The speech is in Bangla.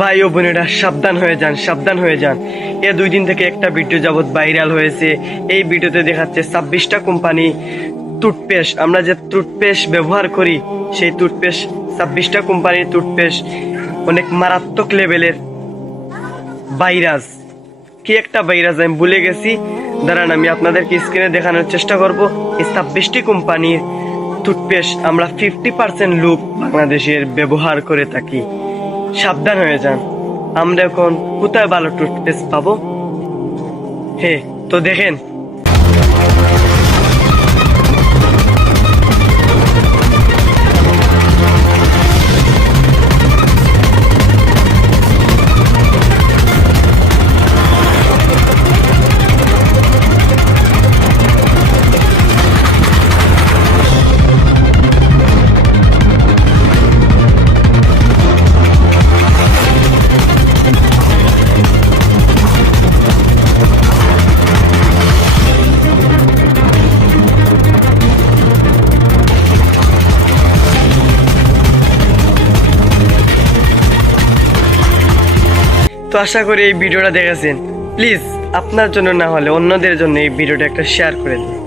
ভাই ও বোনেরা সাবধান হয়ে যান, সাবধান হয়ে যান। 2 দিন থেকে একটা ভিডিও যাবৎ ভাইরাল হয়েছে। এই ভিডিওতে দেখাচ্ছে 26টা কোম্পানি টুথপেস্ট। আমরা যে টুথপেস্ট ব্যবহার করি সেই টুথপেস্ট, 26টা কোম্পানির টুথপেস্ট অনেক মারাত্মক লেভেলের ভাইরাস। কি একটা ভাইরাস আমি ভুলে গেছি, দাঁড়ান আমি আপনাদেরকে স্ক্রিনে দেখানোর চেষ্টা করব। এই 26টি কোম্পানির টুথপেস্ট আমরা 50% লোক বাংলাদেশের ব্যবহার করে থাকি। সাবধান হয়ে যান। আমরা এখন কোথায় ভালো টুথপেস্ট পাবো? তো দেখেন, তো আশা করি এই ভিডিওটা দেখেছেন। প্লিজ আপনার জন্য না হলে অন্যদের জন্য এই ভিডিওটা একটা শেয়ার করে দিন।